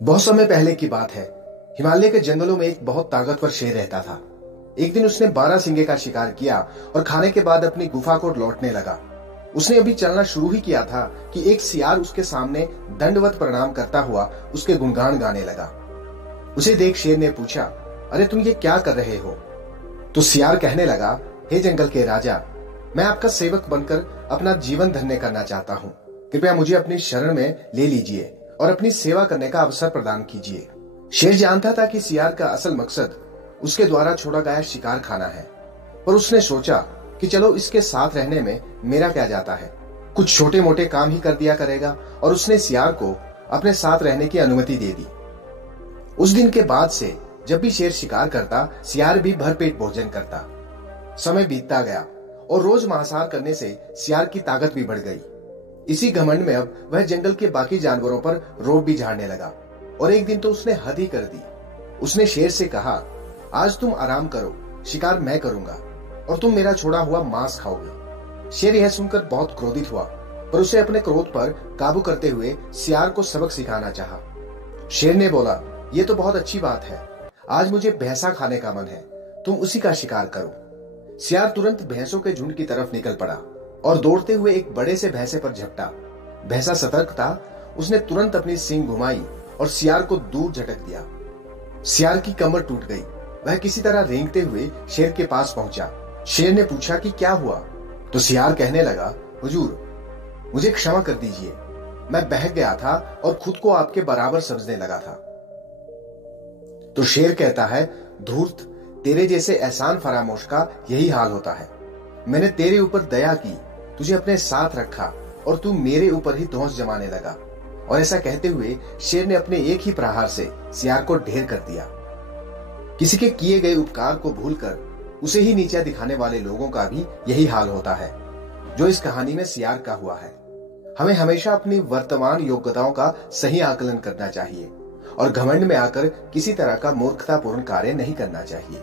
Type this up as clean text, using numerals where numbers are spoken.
बहुत समय पहले की बात है। हिमालय के जंगलों में एक बहुत ताकतवर शेर रहता था। एक दिन उसने 12 सिंगे का शिकार किया और खाने के बाद अपनी गुफा को लौटने लगा। उसने अभी चलना शुरू ही किया था कि एक सियार उसके सामने दंडवत प्रणाम करता हुआ उसके गुणगान गाने लगा। उसे देख शेर ने पूछा, अरे तुम ये क्या कर रहे हो? तो सियार कहने लगा, हे जंगल के राजा, मैं आपका सेवक बनकर अपना जीवन धन्य करना चाहता हूँ। कृपया मुझे अपनी शरण में ले लीजिए और अपनी सेवा करने का अवसर प्रदान कीजिए। शेर जानता था कि सियार का असल मकसद उसके द्वारा छोड़ा गया शिकार खाना है, पर उसने सोचा कि चलो इसके साथ रहने में मेरा क्या जाता है, कुछ छोटे मोटे काम ही कर दिया करेगा, और उसने सियार को अपने साथ रहने की अनुमति दे दी। उस दिन के बाद से जब भी शेर शिकार करता, सियार भी भरपेट भोजन करता। समय बीतता गया और रोज मांसाहार करने से सियार की ताकत भी बढ़ गई। इसी घमंड में अब वह जंगल के बाकी जानवरों पर रोब भी झाड़ने लगा, और एक दिन तो उसने हद ही कर दी। उसने शेर से कहा, आज तुम आराम करो, शिकार मैं करूंगा और तुम मेरा छोड़ा हुआ मांस खाओगे। शेर यह सुनकर बहुत क्रोधित हुआ, पर उसे अपने क्रोध पर काबू करते हुए सियार को सबक सिखाना चाहा। शेर ने बोला, यह तो बहुत अच्छी बात है, आज मुझे भैंसा खाने का मन है, तुम उसी का शिकार करो। सियार तुरंत भैंसों के झुंड की तरफ निकल पड़ा और दौड़ते हुए एक बड़े से भैंसे पर झपटा। भैंसा सतर्क था, उसने तुरंत अपनी सींग घुमाई और सियार को दूर झटक दिया। सियार की कमर टूट गई। वह किसी तरह रेंगते हुए शेर के पास पहुंचा। शेर ने पूछा कि क्या हुआ? तो सियार कहने लगा, हुजूर, मुझे क्षमा कर दीजिए, मैं बहक गया था और खुद को आपके बराबर समझने लगा था। तो शेर कहता है, धूर्त, तेरे जैसे एहसान फरामोश का यही हाल होता है। मैंने तेरे ऊपर दया की, तुझे अपने साथ रखा और तू मेरे ऊपर ही धौंस जमाने लगा। और ऐसा कहते हुए शेर ने अपने एक ही प्रहार से सियार को ढेर कर दिया। किसी के किए गए उपकार को भूलकर उसे ही नीचा दिखाने वाले लोगों का भी यही हाल होता है, जो इस कहानी में सियार का हुआ है। हमें हमेशा अपनी वर्तमान योग्यताओं का सही आकलन करना चाहिए और घमंड में आकर किसी तरह का मूर्खतापूर्ण कार्य नहीं करना चाहिए।